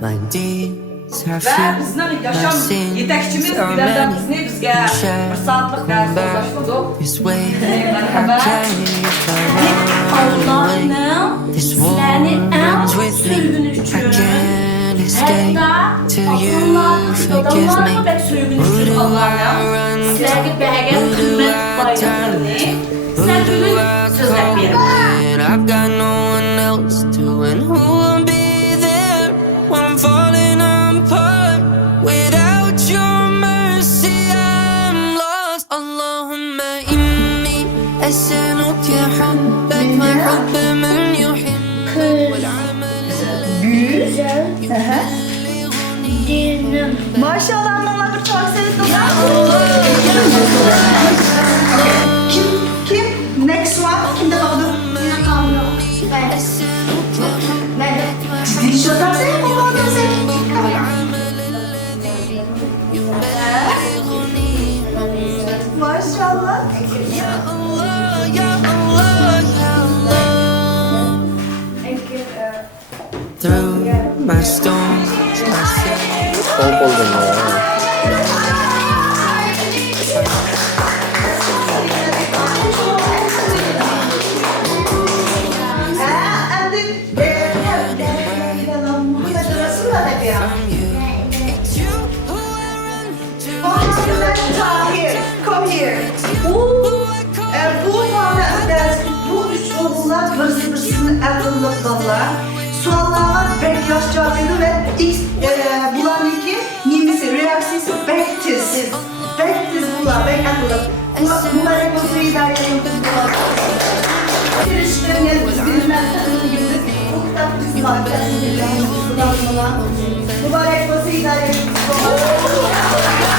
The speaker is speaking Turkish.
My deeds are Ve few, bizden my yaşam sins yetekçimiz are Güzel'den many. bizne bizge fırsatlık ders ulaşmadı. This way, I Merhaba. can't run away. Allah'ım This sizlerin en war's with me. sürgün I üçün. can't escape Hatta till you akıllar, forgive adamlar me. mı ben sürgün Who üçün do I Allah'ım? run to? Sizlerge belge Who do kıymet I bayramını. turn to? Sizler Who do bugün I sözler call verin. when I've got no one else to? And who will be there when I'm falling apart? Without your mercy, I'm lost. Allahumma inni as'aluka hubbak wa hubba man yuhibbuk wal amal Güzel. Dinim. Maşallah Allah bir çok sevdim. Kim? Next one. Kimde kaldı? Yine kalmıyor. Ben. Ciddi şuradan sen mi olmadın sen? Maşallah. through my storms, my sins. Muhammed Resulullah da ya. It's you who I run to. Tahir, come here. Bu tane bu üç oğullar birisinin akıllıqlarla suallara bek yaş cevap verir ve ilk bularınki nimisi, reaksiyası bek tez. Bek tez bunlar, bek akıllı. Bunlar hep olsun hidayet yolunda. Girişlerine biz bilinmezden gibi bu kitap bizim arkadaşımızla mübarek olsun hidayet yolunda.